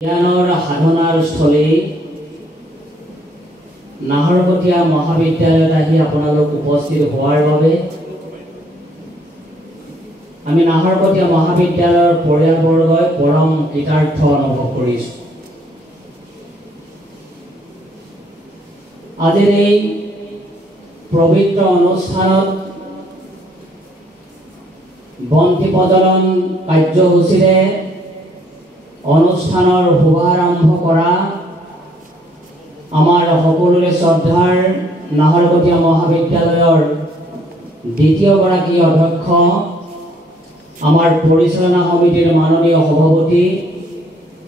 জ্ঞানৰ সাধনাৰ স্থলী নাহৰকটীয়া মহাবিদ্যালয়ত আহি আপোনালোক উপস্থিত হোৱাৰ বাবে আমি নাহৰকটীয়া মহাবিদ্যালয়ৰ পৰিয়ালবৰ্গই পৰম কৃতাৰ্থ অনুভৱ কৰিছোঁ। আজিৰ এই পবিত্ৰ অনুষ্ঠানত বন্তি প্ৰজ্বলন কাৰ্যসূচীৰে অনুষ্ঠানৰ শুভাৰম্ভ কৰা আমাৰ সকলোৰে শ্ৰদ্ধাৰ নাহৰকটীয়া মহাবিদ্যালয়ৰ দ্বিতীয়গৰাকী অধ্যক্ষ আমাৰ পৰিচালনা সমিতিৰ মাননীয় সভাপতি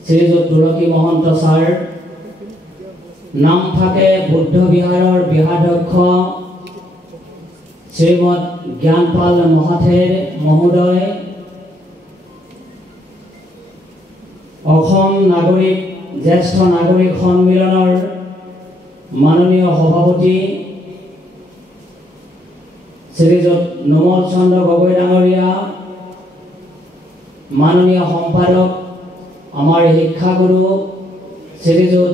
শ্ৰীযুত তুলসী মহন্ত ছাৰ, নামফাকে বুদ্ধ বিহাৰৰ বিহাৰাধ্যক্ষ শ্ৰীমৎ জ্ঞানপাল মহাথেৰ মহোদয়, অসম নাগৰিক জ্যেষ্ঠ নাগৰিক সন্মিলনৰ মাননীয় সভাপতি শ্ৰীযুত নোমল চন্দ্ৰ গগৈ ডাঙৰীয়া, মাননীয় সম্পাদক আমাৰ শিক্ষাগুৰু শ্ৰীযুত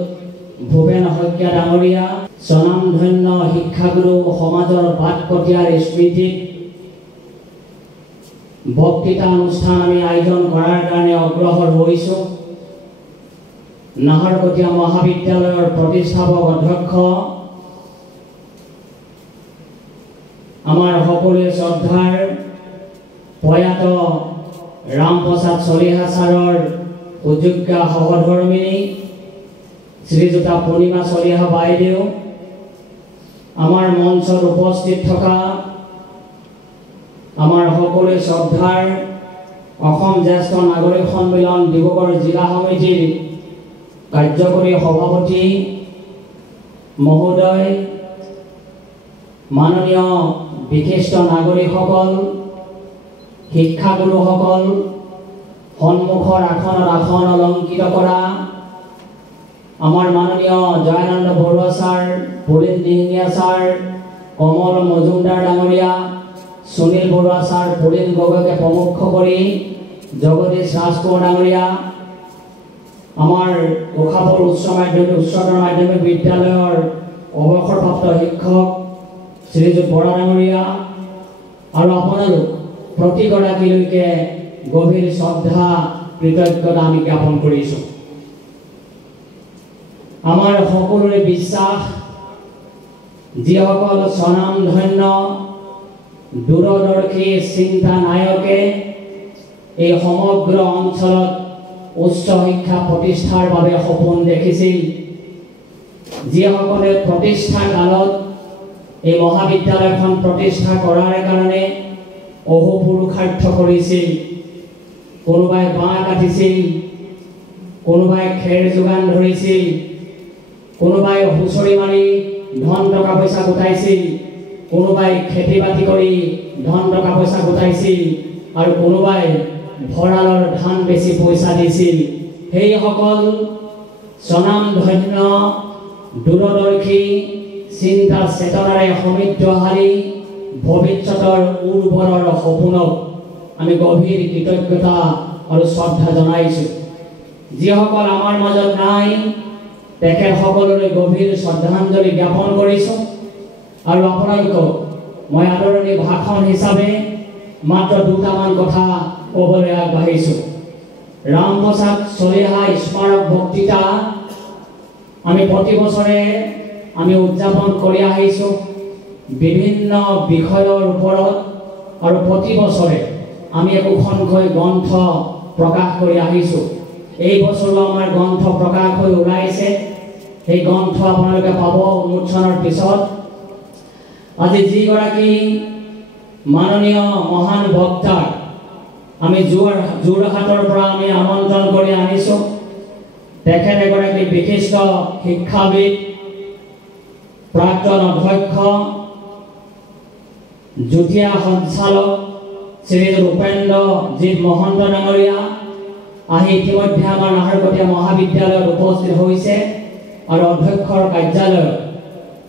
ভূপেন শইকীয়া ডাঙৰীয়া, স্বনামধন্য শিক্ষাগুৰু সমাজৰ বাটকটীয়াৰ স্মৃতিত বক্তৃতা অনুষ্ঠান আমি আয়োজন কৰাৰ কাৰণে অগ্ৰসৰ হৈছোঁ। নাহৰকটীয়া মহাবিদ্যালয়ৰ প্ৰতিষ্ঠাপক অধ্যক্ষ আমাৰ সকলোৰে শ্ৰদ্ধাৰ প্ৰয়াত ৰামপ্ৰসাদ চলিহা ছাৰৰ সুযোগ্য সহধৰ্মিনী শ্ৰীযুতা পূৰ্ণিমা চলিহা বাইদেউ, আমাৰ মঞ্চত উপস্থিত থকা আমাৰ সকলোৰে শ্ৰদ্ধাৰ অসম জ্যেষ্ঠ নাগৰিক সন্মিলন ডিব্ৰুগড় জিলা সমিতিৰ কাৰ্যকৰী সভাপতি মহোদয়, মাননীয় বিশিষ্ট নাগৰিকসকল, শিক্ষাগুৰুসকল, সন্মুখৰ আসনত আসন অলংকৃত কৰা আমাৰ মাননীয় জয়ানন্দ বৰুৱা ছাৰ, পুলিন দিহিঙীয়া ছাৰ, কমল মজুমদাৰ ডাঙৰীয়া, সুনীল বৰুৱা ছাৰ, পুলিন গগৈকে প্ৰমুখ কৰি জগদীশ ৰাজকোঁৱৰ ডাঙৰীয়া, আমাৰ গোসাঁপুৰ উচ্চতৰ মাধ্যমিক বিদ্যালয়ৰ অৱসৰপ্ৰাপ্ত শিক্ষক শ্ৰীযুত বৰা ডাঙৰীয়া আৰু আপোনালোক প্ৰতিগৰাকীলৈকে গভীৰ শ্ৰদ্ধা কৃতজ্ঞতা আমি জ্ঞাপন কৰিছোঁ। আমাৰ সকলোৰে বিশ্বাস, যিসকল স্বনামধন্য দূৰদৰ্শী চিন্তা নায়কে এই সমগ্ৰ অঞ্চলত উচ্চ শিক্ষা প্ৰতিষ্ঠাৰ বাবে সপোন দেখিছিল, যিসকলে প্ৰতিষ্ঠা কালত এই মহাবিদ্যালয়খন প্ৰতিষ্ঠা কৰাৰ কাৰণে অহোপুৰুষাৰ্থ কৰিছিল, কোনোবাই বাঁহ কাটিছিল, কোনোবাই খেৰ যোগান ধৰিছিল, কোনোবাই হুঁচৰি মাৰি ধন টকা পইচা গোটাইছিল, কোনোবাই খেতি বাতি কৰি ধন টকা পইচা গোটাইছিল আৰু কোনোবাই ভঁৰালৰ ধান বেছি পইচা দিছিল। সেইসকল স্বনামধন্য দূৰদৰ্শী চিন্তা চেতনাৰে সমৃদ্ধশালী ভৱিষ্যতৰ উৰ্বৰৰ সপোনক আমি গভীৰ কৃতজ্ঞতা আৰু শ্ৰদ্ধা জনাইছোঁ। যিসকল আমাৰ মাজত নাই তেখেতসকললৈ গভীৰ শ্ৰদ্ধাঞ্জলি জ্ঞাপন কৰিছোঁ আৰু আপোনালোকক মই আদৰণি ভাষণ হিচাপে মাত্ৰ দুটামান কথা ক'বলৈ আগবাঢ়িছোঁ। ৰামপ্ৰসাদ চলিহা স্মাৰক বক্তৃতা আমি প্ৰতি বছৰে আমি উদযাপন কৰি আহিছোঁ বিভিন্ন বিষয়ৰ ওপৰত আৰু প্ৰতি বছৰে আমি একোখনকৈ গ্ৰন্থ প্ৰকাশ কৰি আহিছোঁ। এই বছৰো আমাৰ গ্ৰন্থ প্ৰকাশ হৈ ওলাইছে। সেই গ্ৰন্থ আপোনালোকে পাব উন্মোচনৰ পিছত। আজি যিগৰাকী মাননীয় মহান বক্তাক আমি যোৰহাটৰ পৰা আমি আমন্ত্ৰণ কৰি আনিছোঁ, তেখেত এগৰাকী বিশিষ্ট শিক্ষাবিদ, প্ৰাক্তন অধ্যক্ষ, যুটীয়া সঞ্চালক শ্ৰীযুত উপেন্দ্ৰজিৎ মহন্ত ডাঙৰীয়া আহি ইতিমধ্যে আমাৰ নাহৰকটীয়া মহাবিদ্যালয়ত উপস্থিত হৈছে আৰু অধ্যক্ষৰ কাৰ্যালয়ত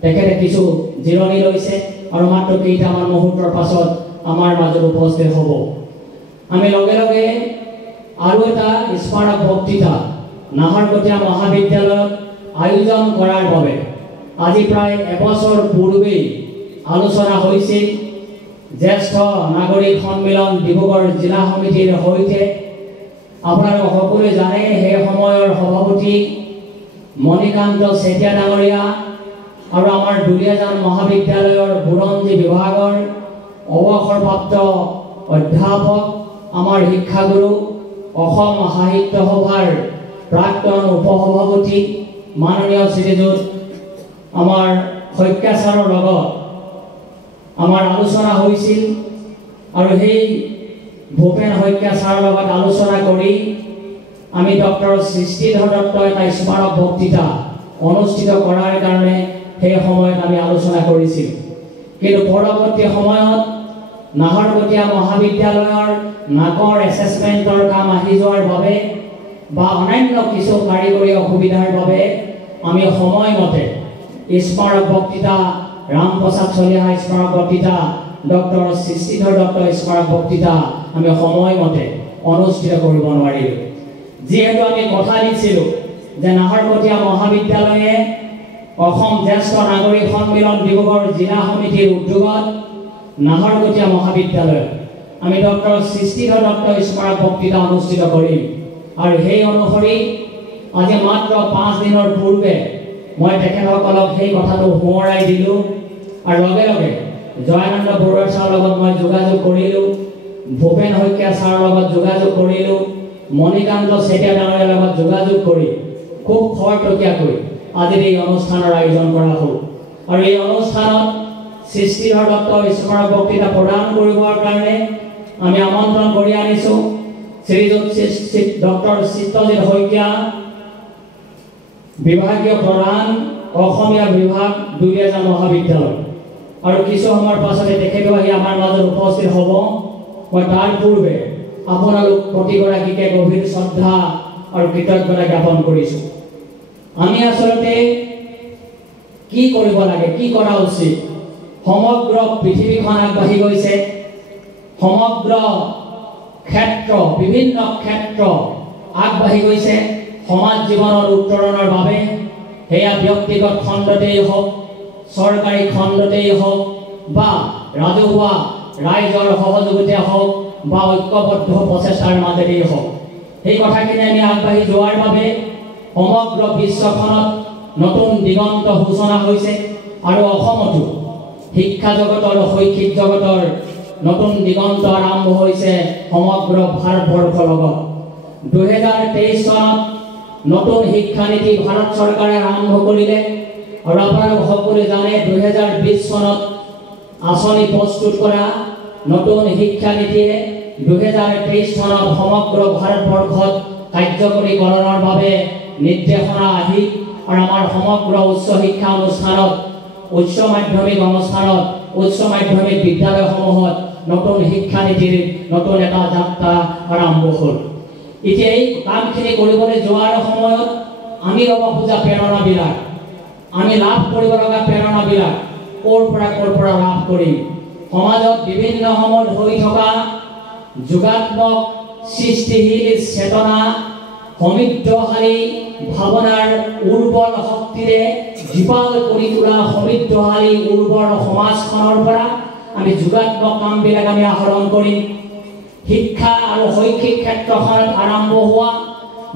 তেখেতে কিছু জিৰণি লৈছে আৰু মাত্ৰ কেইটামান মুহূৰ্তৰ পাছত আমাৰ মাজত উপস্থিত হ'ব। আমি লগে লগে আৰু এটা স্মাৰক বক্তৃতা নাহৰকটীয়া মহাবিদ্যালয়ত আয়োজন কৰাৰ বাবে আজি প্ৰায় এবছৰ পূৰ্বে আলোচনা হৈছিল। জ্যেষ্ঠ নাগৰিক সন্মিলন ডিব্ৰুগড় জিলা সমিতিৰ সৈতে আপোনালোক সকলোৱে জানে সেই সময়ৰ সভাপতি মণিকান্ত চেতিয়া ডাঙৰীয়া আৰু আমাৰ দুলীয়াজান মহাবিদ্যালয়ৰ বুৰঞ্জী বিভাগৰ অৱসৰপ্ৰাপ্ত অধ্যাপক আমাৰ শিক্ষাগুৰু অসম সাহিত্য সভাৰ প্ৰাক্তন উপসভাপতি মাননীয় শ্ৰীযুত আমাৰ শইকীয়া ছাৰৰ লগত আমাৰ আলোচনা হৈছিল আৰু সেই ভূপেন শইকীয়া ছাৰৰ লগত আলোচনা কৰি আমি ডক্টৰ সৃষ্টিধৰ দত্তৰ এটা স্মাৰক বক্তৃতা অনুষ্ঠিত কৰাৰ কাৰণে সেই সময়ত আমি আলোচনা কৰিছিল। কিন্তু পৰৱৰ্তী সময়ত নাহৰকটীয়া মহাবিদ্যালয়ৰ নাকৰ এছেছমেণ্টৰ কাম আহি যোৱাৰ বাবে বা অন্যান্য কিছু কাৰিকৰী অসুবিধাৰ বাবে আমি সময়মতে স্মাৰক বক্তৃতা ৰামপ্ৰসাদ চলিহা স্মাৰক বক্তৃতা ডক্টৰ সৃষ্টিধৰ দত্ত স্মাৰক বক্তৃতা আমি সময়মতে অনুষ্ঠিত কৰিব নোৱাৰিলোঁ। যিহেতু আমি কথা দিছিলোঁ যে নাহৰকটীয়া মহাবিদ্যালয়ে অসম জ্যেষ্ঠ নাগৰিক সন্মিলন ডিব্ৰুগড় জিলা সমিতিৰ উদ্যোগত নাহৰকটীয়া মহাবিদ্যালয়ত আমি ডক্টৰ সৃষ্টিধৰ দত্ত স্মাৰক বক্তৃতা অনুষ্ঠিত কৰিম আৰু সেই অনুসৰি আজি মাত্ৰ 5 দিনৰ পূৰ্বে মই তেখেতসকলক সেই কথাটো সোঁৱৰাই দিলোঁ আৰু লগে লগে জয়ানন্দ বৰুৱা ছাৰৰ লগত মই যোগাযোগ কৰিলোঁ, ভূপেন শইকীয়া ছাৰৰ লগত যোগাযোগ কৰিলোঁ, মণিকান্ত চেতিয়া ডাঙৰীয়াৰ লগত যোগাযোগ কৰি খুব খৰতকীয়াকৈ আজিৰ এই অনুষ্ঠানৰ আয়োজন কৰা হ'ল আৰু এই অনুষ্ঠানত সৃষ্টিধৰ দত্ত স্মাৰক বক্তৃতা প্ৰদান কৰিবৰ কাৰণে আমি আমন্ত্ৰণ কৰি আনিছোঁ শ্ৰীযুত ডক্টৰ চিত্ৰজিৎ শইকীয়া, বিভাগীয় প্ৰধান অসমীয়া বিভাগ দুলীয়াজান মহাবিদ্যালয় আৰু কিছু সময়ৰ পাছতে তেখেতো আহি আমাৰ মাজত উপস্থিত হ'ব। মই তাৰ পূৰ্বে আপোনালোক প্ৰতিগৰাকীকে গভীৰ শ্ৰদ্ধা আৰু কৃতজ্ঞতা জ্ঞাপন কৰিছোঁ। আমি আচলতে কি কৰিব লাগে, কি কৰা উচিত? সমগ্ৰ পৃথিৱীখন আগবাঢ়ি গৈছে, সমগ্ৰ ক্ষেত্ৰ বিভিন্ন ক্ষেত্ৰ আগবাঢ়ি গৈছে সমাজ জীৱনৰ উত্তৰণৰ বাবে। সেয়া ব্যক্তিগত খণ্ডতেই হওক, চৰকাৰী খণ্ডতেই হওক বা ৰাজহুৱা ৰাইজৰ সহযোগিতা হওক বা ঐক্যবদ্ধ প্ৰচেষ্টাৰ মাজেৰেই হওক, সেই কথাখিনি আমি আগবাঢ়ি যোৱাৰ বাবে সমগ্ৰ বিশ্বখনত নতুন দিগন্ত সূচনা হৈছে আৰু অসমতো শিক্ষা জগতৰ শৈক্ষিক জগতৰ নতুন দিগন্ত আৰম্ভ হৈছে সমগ্ৰ ভাৰতবৰ্ষৰ লগত। 2023 চনত নতুন শিক্ষানীতি ভাৰত চৰকাৰে আৰম্ভ কৰিলে আৰু আপোনালোক সকলোৱে জানে 2020 চনত আঁচনি প্ৰস্তুত কৰা নতুন শিক্ষানীতিয়ে 2023 চনত সমগ্ৰ ভাৰতবৰ্ষত কাৰ্যকৰীকৰণৰ বাবে নিৰ্দেশনা আহি আৰু আমাৰ সমগ্ৰ উচ্চ শিক্ষা অনুষ্ঠানত, উচ্চ মাধ্যমিক অনুষ্ঠানত, উচ্চ মাধ্যমিক বিদ্যালয়সমূহত নতুন শিক্ষানীতিৰ নতুন এটা যাত্ৰা আৰম্ভ হ'ল। এতিয়া এই কামখিনি কৰিবলৈ যোৱাৰ সময়ত আমি ল'ব খোজা প্ৰেৰণাবিলাক, আমি লাভ কৰিব লগা প্ৰেৰণাবিলাক ক'ৰ পৰা লাভ কৰিম? সমাজত বিভিন্ন সময়ত হৈ থকা যোগাত্মক সৃষ্টিশীল চেতনা, সমৃদ্ধশালী ভাৱনাৰ উৰ্বৰ শক্তিৰে জীপাল কৰি তোলা সমৃদ্ধশালী উৰ্বৰ সমাজখনৰ পৰা আমি যোগাত্মক কামবিলাক আমি আহৰণ কৰিম। শিক্ষা আৰু শৈক্ষিক ক্ষেত্ৰখনত আৰম্ভ হোৱা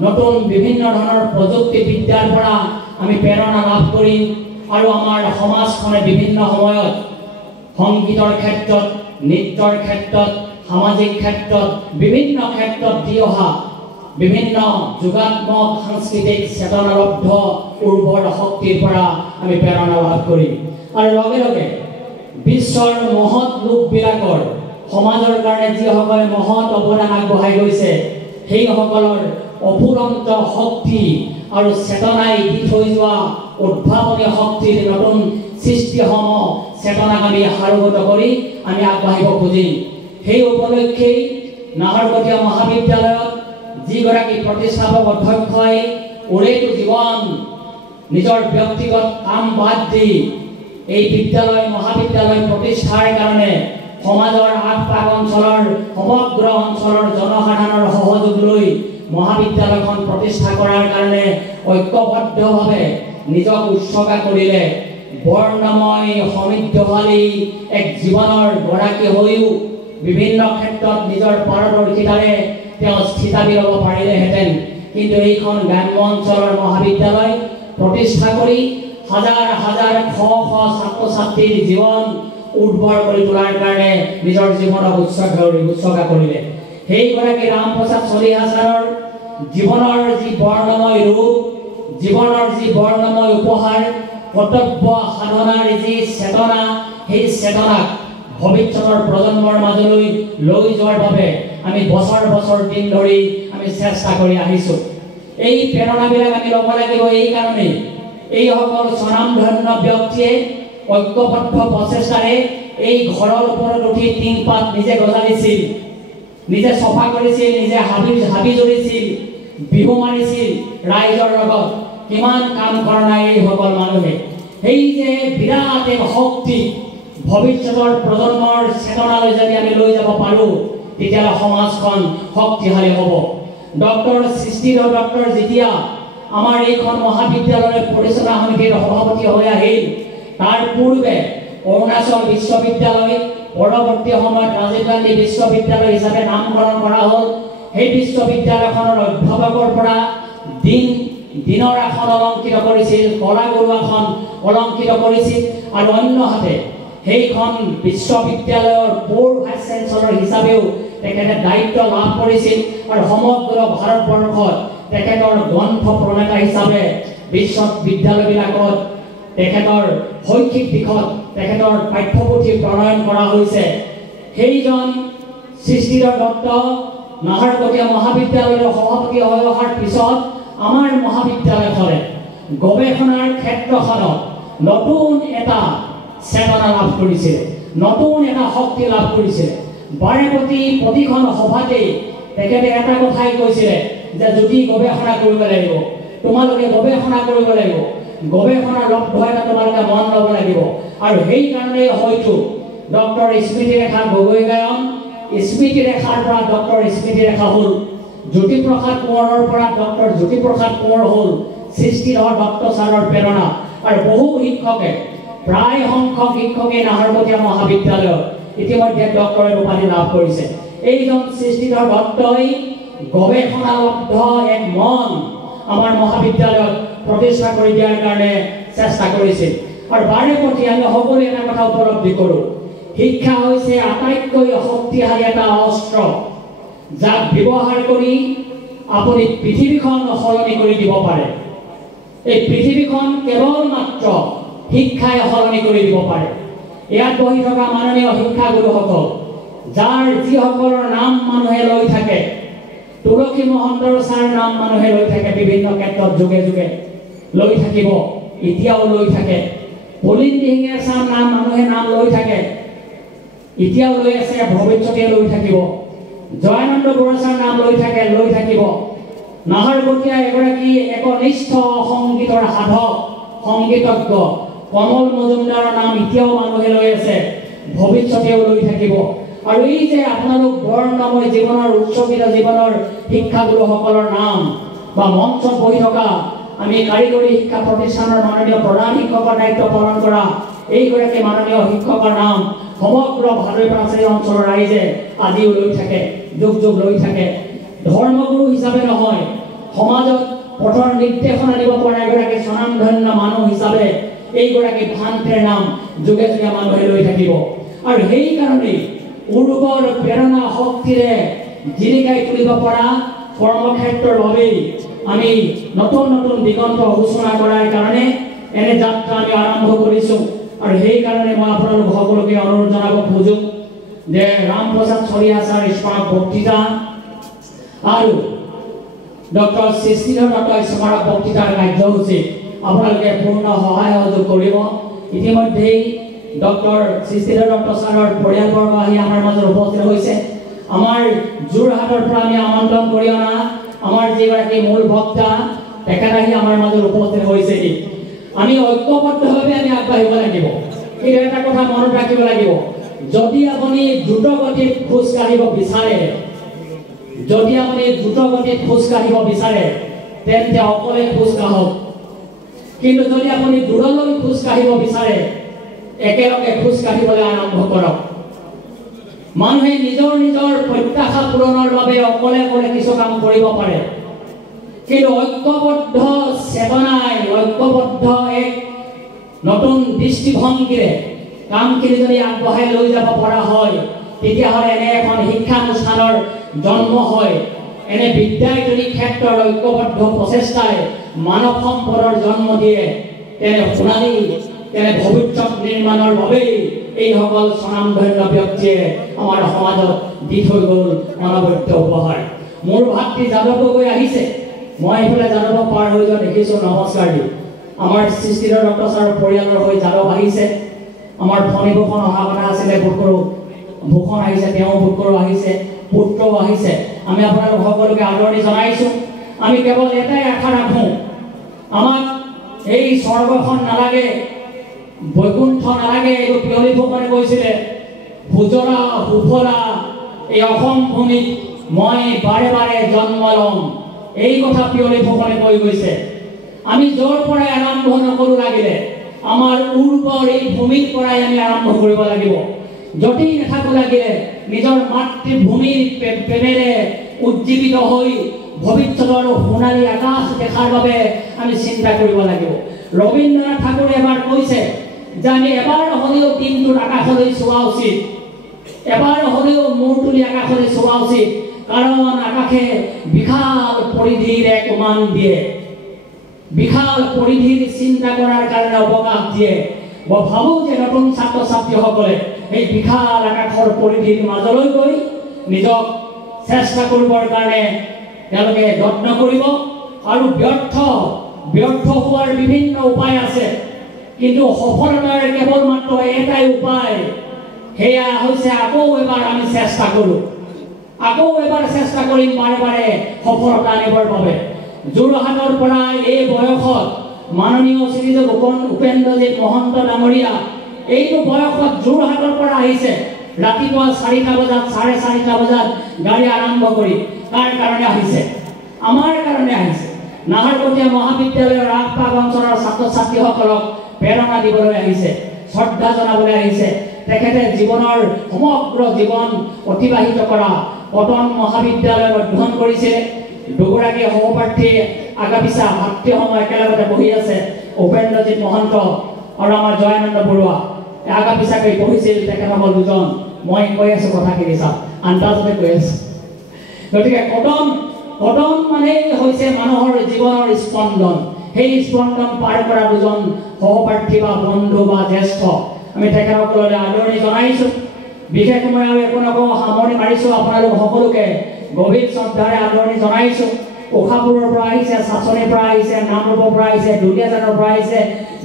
নতুন বিভিন্ন ধৰণৰ প্ৰযুক্তিবিদ্যাৰ পৰা আমি প্ৰেৰণা লাভ কৰিম আৰু আমাৰ সমাজখনে বিভিন্ন সময়ত সংগীতৰ ক্ষেত্ৰত, নৃত্যৰ ক্ষেত্ৰত, সামাজিক ক্ষেত্ৰত, বিভিন্ন ক্ষেত্ৰত দি অহা বিভিন্ন যোগাত্মক সাংস্কৃতিক চেতনাবদ্ধ উৰ্বৰ শক্তিৰ পৰা আমি প্ৰেৰণা লাভ কৰিম আৰু লগে লগে বিশ্বৰ মহৎ লোকবিলাকৰ সমাজৰ কাৰণে যিসকলে মহৎ অৱদান আগবঢ়াই গৈছে সেইসকলৰ অফুৰন্ত শক্তি আৰু চেতনাই দি থৈ যোৱা উদ্ভাৱনী শক্তিৰ নতুন সৃষ্টিসমূহ চেতনাক আমি সাৰোগত কৰি আমি আগবাঢ়িব খুজিম। সেই উপলক্ষেই নাহৰকটীয়া মহাবিদ্যালয়ত যিগৰাকী প্ৰতিষ্ঠাপক অধ্যক্ষই ওৰেটো জীৱন নিজৰ ব্যক্তিগত কাম বাদ দি এই বিদ্যালয় মহাবিদ্যালয় প্ৰতিষ্ঠাৰ কাৰণে সমাজৰ আগপাক অঞ্চলৰ সমগ্ৰ অঞ্চলৰ জনসাধাৰণৰ সহযোগ লৈ মহাবিদ্যালয়খন প্ৰতিষ্ঠা কৰাৰ কাৰণে ঐক্যবদ্ধভাৱে নিজক উৎসৰ্গা কৰিলে বৰ্ণময় সমৃদ্ধশালী এক জীৱনৰ গৰাকী হৈও বিভিন্ন ক্ষেত্ৰত নিজৰ পাৰদৰ্শিতাৰে তেওঁ স্থিতাবি ল'ব পাৰিলেহেঁতেন কিন্তু এইখন গ্ৰাম্য অঞ্চলৰ মহাবিদ্যালয় প্ৰতিষ্ঠা কৰি হাজাৰ হাজাৰ শ শ ছাত্ৰ ছাত্ৰীৰ জীৱন উৰ্বৰ কৰি তোলাৰ কাৰণে নিজৰ জীৱনক উৎসৰ্গা কৰিলে সেইগৰাকী ৰামপ্ৰসাদ চলিহা ছাৰৰ জীৱনৰ যি বৰ্ণময় ৰূপ জীৱনৰ যি বৰ্ণময় উপহাৰ কৰ্তব্য সাধনাৰ যি চেতনা সেই চেতনাক ভৱিষ্যতৰ প্ৰজন্মৰ মাজলৈ লৈ যোৱাৰ বাবে আমি বছৰ বছৰ দিন ধৰি আমি চেষ্টা কৰি আহিছো এই প্ৰেৰণাবিলাক আমি ল'ব লাগিব এই কাৰণেই এই সকল স্বনামধন্য ব্যক্তিয়ে ঐক্যবদ্ধ প্ৰচেষ্টাৰে এই ঘৰৰ ওপৰত উঠি টিংপাত নিজে গজালিছিল নিজে চফা কৰিছিল নিজে হাবি জৰিছিল বিহু মাৰিছিল ৰাইজৰ লগত কিমান কাম কৰা নাই এই সকল মানুহে সেই যে বিৰাট এক শক্তি ভৱিষ্যতৰ প্ৰজন্মৰ চেতনালৈ যদি আমি লৈ যাব পাৰোঁ তেতিয়াহ'লে সমাজখন শক্তিশালী হ'ব ডক্টৰ সৃষ্টিধৰ ডক্টৰ যেতিয়া আমাৰ এইখন মহাবিদ্যালয়ৰ পৰিচালনা সমিতিৰ সভাপতি হৈ আহিল তাৰ পূৰ্বে অৰুণাচল বিশ্ববিদ্যালয় পৰৱৰ্তী সময়ত ৰাজীৱ গান্ধী বিশ্ববিদ্যালয় হিচাপে নামকৰণ কৰা হ'ল সেই বিশ্ববিদ্যালয়খনৰ অধ্যাপকৰ পৰা দিনৰ আসন অলংকৃত কৰিছিল কলাগুৰু আসন অলংকৃত কৰিছিল আৰু অন্যহাতে সেইখন বিশ্ববিদ্যালয়ৰ পৌৰ ভাইচ চেঞ্চেলৰ হিচাপেও তেখেতে দায়িত্ব লাভ কৰিছিল আৰু সমগ্ৰ ভাৰতবৰ্ষত তেখেতৰ গ্ৰন্থ প্ৰণেতা হিচাপে বিশ্ববিদ্যালয়বিলাকত তেখেতৰ শৈক্ষিক দিশত তেখেতৰ পাঠ্যপুথি প্ৰণয়ন কৰা হৈছে সেইজন সৃষ্টিধৰ দত্ত নাহৰকটীয়া মহাবিদ্যালয়ৰ সভাপতি হৈ অহাৰ পিছত আমাৰ মহাবিদ্যালয়খনে গৱেষণাৰ ক্ষেত্ৰখনত নতুন এটা চেতনা লাভ কৰিছিল নতুন এটা শক্তি লাভ কৰিছিল বাৰে প্ৰতিখন সভাতেই তেখেতে এটা কথাই কৈছিলে যে যদি গৱেষণা কৰিব লাগিব তোমালোকে গৱেষণা কৰিব লাগিব গৱেষণা লব্ধ এটা তোমালোকে মন ল'ব লাগিব আৰু সেইকাৰণে হয়তো ডক্টৰ স্মৃতিৰেখা গগৈ গায়ন স্মৃতিৰেখাৰ পৰা ডক্টৰ স্মৃতিৰেখা হ'ল জ্যোতিপ্ৰসাদ কোঁৱৰৰ পৰা ডক্টৰ জ্যোতিপ্ৰসাদ কোঁৱৰ হ'ল সৃষ্টিধৰ দত্ত ছাৰৰ প্ৰেৰণা আৰু বহু শিক্ষকে প্ৰায় সংখ্যক শিক্ষকে নাহৰকটীয়া মহাবিদ্যালয়ত ইতিমধ্যে ডক্টৰেট উপাধি লাভ কৰিছে এইজন সৃষ্টিধৰ দত্তই গৱেষণালব্ধ এক মন আমাৰ মহাবিদ্যালয়ত প্ৰতিষ্ঠা কৰি দিয়াৰ কাৰণে চেষ্টা কৰিছিল আৰু বাৰে প্ৰতি আমি সকলোৱে এটা কথা উপলব্ধি কৰোঁ শিক্ষা হৈছে আটাইতকৈ শক্তিশালী এটা অস্ত্ৰ যাক ব্যৱহাৰ কৰি আপুনি পৃথিৱীখন সলনি কৰি দিব পাৰে এই পৃথিৱীখন কেৱল মাত্ৰ শিক্ষাই সলনি কৰি দিব পাৰে ইয়াত বহি থকা মাননীয় শিক্ষাগুৰুসকল যাৰ যিসকলৰ নাম মানুহে লৈ থাকে তুলসী মহন্তৰ ছাৰ নাম মানুহে লৈ থাকে বিভিন্ন ক্ষেত্ৰত যুগে যুগে লৈ থাকিব এতিয়াও লৈ থাকে পলিন দিহিঙীয়া ছাৰ নাম মানুহে নাম লৈ থাকে এতিয়াও লৈ আছে ভৱিষ্যতে লৈ থাকিব জয়ানন্দ বৰুৱা ছাৰ নাম লৈ থাকিব নাহৰকটীয়া এগৰাকী একনিষ্ঠ সংগীতৰ সাধক সংগীতজ্ঞ কমল মজুমদাৰৰ নাম এতিয়াও মানুহে লৈ আছে ভৱিষ্যতেও লৈ থাকিব আৰু এই যে আপোনালোক বৰ্ণময় জীৱনৰ উৎসৰ্গিত জীৱনৰ শিক্ষাগুৰুসকলৰ নাম বা মঞ্চত বহি থকা আমি কাৰিকৰী শিক্ষা প্ৰতিষ্ঠানৰ মাননীয় প্ৰধান শিক্ষকৰ দায়িত্ব পালন কৰা এইগৰাকী মাননীয় শিক্ষকৰ নাম সমগ্ৰ ভাৰতবৰ্ষৰ অঞ্চলৰ ৰাইজে আজিও লৈ থাকে যুগ যুগ লৈ থাকে ধৰ্মগুৰু হিচাপে নহয় সমাজত পথৰ নিৰ্দেশনা দিব পৰা এগৰাকী স্বনামধন্য মানুহ হিচাপে এইগৰাকী ভান্তেৰ নাম যুগে যুগে মানুহে লৈ থাকিব আৰু সেইকাৰণেই উৰ্বৰ প্ৰেৰণা শক্তিৰে জিলিকাই তুলিব পৰা কৰ্মক্ষেত্ৰৰ বাবেই আমি নতুন নতুন দিগন্ত সূচনা কৰাৰ কাৰণে এনে যাত্ৰা আমি আৰম্ভ কৰিছোঁ আৰু সেইকাৰণে মই আপোনালোক সকলোকে অনুৰোধ জনাব খোজোঁ যে ৰামপ্ৰসাদ চলিহা ছাৰ স্মাৰক বক্তৃতা আৰু ডক্টৰ সৃষ্টিধৰ দত্ত স্মাৰক বক্তৃতাৰ কাৰ্যসূচী আপোনালোকে পূৰ্ণ সহায় সহযোগ কৰিব ইতিমধ্যেই ডক্টৰ সৃষ্টিধৰ দত্ত ছাৰৰ পৰিয়ালবৰ্গ আহি আমাৰ মাজত উপস্থিত হৈছে আমাৰ যোৰহাটৰ পৰা আমি আমন্ত্ৰণ কৰি অনা আমাৰ যিগৰাকী মূল বক্তা তেখেত আহি আমাৰ মাজত উপস্থিত হৈছে আমি ঐক্যবদ্ধভাৱে আমি আগবাঢ়িব লাগিব এই এটা কথা মনত ৰাখিব লাগিব যদি আপুনি দ্ৰুতগতিত খোজ কাঢ়িব বিচাৰে যদি আপুনি দ্ৰুতগতিত খোজ কাঢ়িব বিচাৰে তেন্তে অকলে খোজ কাঢ়ক, কিন্তু যদি আপুনি দূৰলৈ খোজ কাঢ়িব বিচাৰে একেলগে খোজ কাঢ়িবলৈ আৰম্ভ কৰক। মানুহে নিজৰ নিজৰ প্ৰত্যাশা পূৰণৰ বাবে অকলে অকলে কিছু কাম কৰিব পাৰে, কিন্তু ঐক্যবদ্ধ চেতনাই ঐক্যবদ্ধ এক নতুন দৃষ্টিভংগীৰে কামখিনি যদি আগবঢ়াই লৈ যাব পৰা হয় তেতিয়াহ'লে এনে এখন শিক্ষানুষ্ঠানৰ জন্ম হয়। এনে বিদ্যায়তনিক ক্ষেত্ৰৰ ঐক্যবদ্ধ প্ৰচেষ্টাই মানৱ সম্পদৰ জন্ম দিয়ে। তেনে ভৱিষ্যত নিৰ্মাণৰ বাবেই এইসকল স্বনামধন্য ব্যক্তিয়ে আমাৰ সমাজত দি থৈ গ'ল অনবদ্য উপহাৰ। মোৰ ভাতৃ যাদৱ গগৈ আহিছে, মই এইফালে যাদৱ পাৰ হৈ যোৱা দেখিছোঁ, নমস্কাৰ দি। আমাৰ সৃষ্টিধৰ দত্ত ছাৰৰ পৰিয়ালৰ হৈ যাদৱ আহিছে। আমাৰ ফণীভূষণ অহা কথা আছিলে, বোধকৰোঁ ভূষণ আহিছে, তেওঁ বোধকৰোঁ আহিছে, পুত্ৰও আহিছে। আমি আপোনালোক সকলোকে আদৰণি জনাইছোঁ। আমি কেৱল এটাই আশা ৰাখোঁ, আমাক এই স্বৰ্গখন নালাগে, বৈকুণ্ঠ নালাগে। এইটো পিয়লি ফুকনে কৈছিলে, সুজলা সুফলা এই অসম ভূমিত মই বাৰে বাৰে জন্ম ল'ম, এই কথা পিয়লি ফুকনে কৈ গৈছে। আমি য'ৰ পৰাই আৰম্ভ নকৰোঁ, লাগিলে আমাৰ উৰ্বৰ এই ভূমিৰ পৰাই আমি আৰম্ভ কৰিব লাগিব। য'তেই নাথাকোঁ লাগিলে নিজৰ মাতৃভূমিৰ প্ৰেমেৰে উজ্জীৱিত হৈ ভৱিষ্যতৰ সোণালী আকাশ দেখাৰ বাবে আমি চিন্তা কৰিব লাগিব। ৰবীন্দ্ৰনাথ ঠাকুৰে এবাৰ কৈছে যে আমি এবাৰ হ'লেও দিনটোত আকাশলৈ চোৱা উচিত, এবাৰ হ'লেও মূৰ তুলি আকাশলৈ চোৱা উচিত, কাৰণ আকাশে বিশাল পৰিধিৰ এক উমান দিয়ে, বিশাল পৰিধিৰ চিন্তা কৰাৰ কাৰণে অৱকাশ দিয়ে। মই ভাবোঁ যে নতুন ছাত্ৰ ছাত্ৰীসকলে এই বিশাল আকাশৰ পৰিধিৰ মাজলৈ গৈ নিজক চেষ্টা কৰিবৰ কাৰণে তেওঁলোকে যত্ন কৰিব। আৰু ব্যৰ্থ হোৱাৰ বিভিন্ন উপায় আছে, কিন্তু সফলতাৰ কেৱল মাত্ৰ এটাই উপায়, সেয়া হৈছে আকৌ এবাৰ আমি চেষ্টা কৰোঁ, আকৌ এবাৰ চেষ্টা কৰিম বাৰে বাৰে সফলতা আনিবৰ বাবে। যোৰহাটৰ পৰা এই বয়সত মাননীয় শ্ৰীযুত উপেন্দ্ৰজিৎ মহন্ত ডাঙৰীয়া এইটো বয়সত যোৰহাটৰ পৰা আহিছে, ৰাতিপুৱা 4টা বজাত 4:30 বজাত গাড়ী আৰম্ভ কৰি। কাৰ কাৰণে আহিছে? আমাৰ কাৰণে আহিছে। নাহৰকটীয়া মহাবিদ্যালয়ৰ ৰাজপাগ অঞ্চলৰ ছাত্ৰ ছাত্ৰীসকলক প্ৰেৰণা দিবলৈ আহিছে, শ্ৰদ্ধা জনাবলৈ আহিছে। তেখেতে জীৱনৰ সমগ্ৰ জীৱন অতিবাহিত কৰা কটন মহাবিদ্যালয়ত অধ্যয়ন কৰিছিলে। দুগৰাকী সহপাঠী আগাপিছা ভাতৃসমূহ একেলগতে বহি আছে, উপেন্দ্ৰজিৎ মহন্ত আৰু আমাৰ জয়ানন্দ বৰুৱা আগাপিছাকৈ পঢ়িছিল। তেখেতসকল দুজন, মই কৈ আছোঁ কথাখিনি চাওক, আন্দাজতে কৈ আছোঁ। গতিকে কটন মানেই হৈছে মানুহৰ জীৱনৰ স্পন্দন। সেই স্পন্দন পাৰ কৰা দুজন সহপাঠী বা বন্ধু বা জ্যেষ্ঠ, আমি তেখেতসকললৈ আদৰণি জনাইছোঁ। বিশেষ মই আৰু একো নকওঁ, সামৰণি মাৰিছোঁ। আপোনালোক সকলোকে গভীৰ শ্ৰদ্ধাৰে আদৰণি জনাইছোঁ। উষাপুৰৰ পৰা আহিছে, চাচনিৰ পৰা আহিছে, নামৰূপৰ পৰা আহিছে, দুলীয়াজানৰ পৰা আহিছে,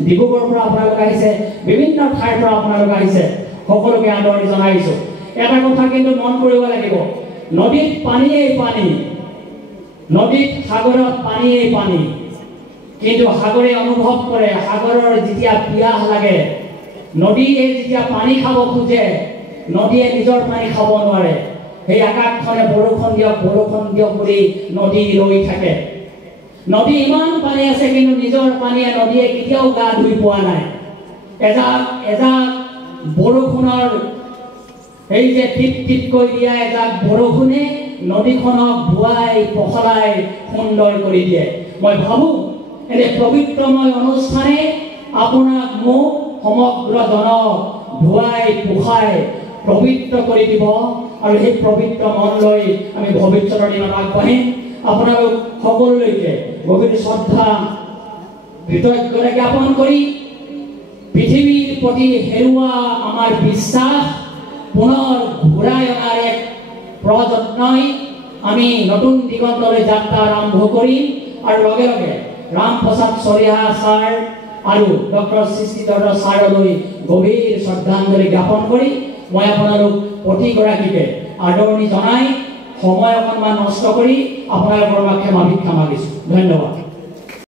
ডিব্ৰুগড়ৰ পৰা আপোনালোক আহিছে, বিভিন্ন ঠাইৰ পৰা আপোনালোক আহিছে, সকলোকে আদৰণি জনাইছোঁ। এটা কথা কিন্তু মন কৰিব লাগিব, নদীত পানীয়েই পানী, নদীত সাগৰত পানীয়েই পানী, কিন্তু সাগৰে অনুভৱ কৰে, সাগৰৰ যেতিয়া পিয়াহ লাগে, নদীয়ে যেতিয়া পানী খাব খোজে, নদীয়ে নিজৰ পানী খাব নোৱাৰে। সেই আকাশখনে বৰষুণ দিয়ক বুলি নদী ৰৈ থাকে। নদী ইমান পানী আছে, কিন্তু নিজৰ পানীয়ে নদীয়ে কেতিয়াও গা ধুই পোৱা নাই। এজাক বৰষুণৰ এই যে টিপ টিপকৈ দিয়া এজাক বৰষুণে নদীখনক ধুৱাই পখলাই সুন্দৰ কৰি দিয়ে। মই ভাবোঁ এনে পবিত্ৰময় অনুষ্ঠানে আপোনাক মোক সমগ্ৰ জনক ধুৱাই পোখাই পবিত্ৰ কৰি দিব, আৰু সেই পবিত্ৰ মন লৈ আমি ভৱিষ্যতৰ দিনত আগবাঢ়িম। আপোনালোক সকলোলৈকে গভীৰ শ্ৰদ্ধা কৃতজ্ঞতা জ্ঞাপন কৰি পৃথিৱীৰ প্ৰতি হেৰুৱা আমাৰ বিশ্বাস পুনৰ ঘূৰাই অনাৰ এক প্ৰযত্নই আমি নতুন দিগন্তলৈ যাত্ৰা আৰম্ভ কৰিম। আৰু লগে লগে ৰামপ্ৰসাদ চলিহা ছাৰ আৰু ডক্টৰ সৃষ্টিধৰ ছাৰলৈ গভীৰ শ্ৰদ্ধাঞ্জলি জ্ঞাপন কৰি মই আপোনালোক প্ৰতিগৰাকীকে আদৰণি জনাই সময় অকণমান নষ্ট কৰি আপোনালোকৰ পৰা ক্ষমা ভিক্ষা মাগিছোঁ। ধন্যবাদ।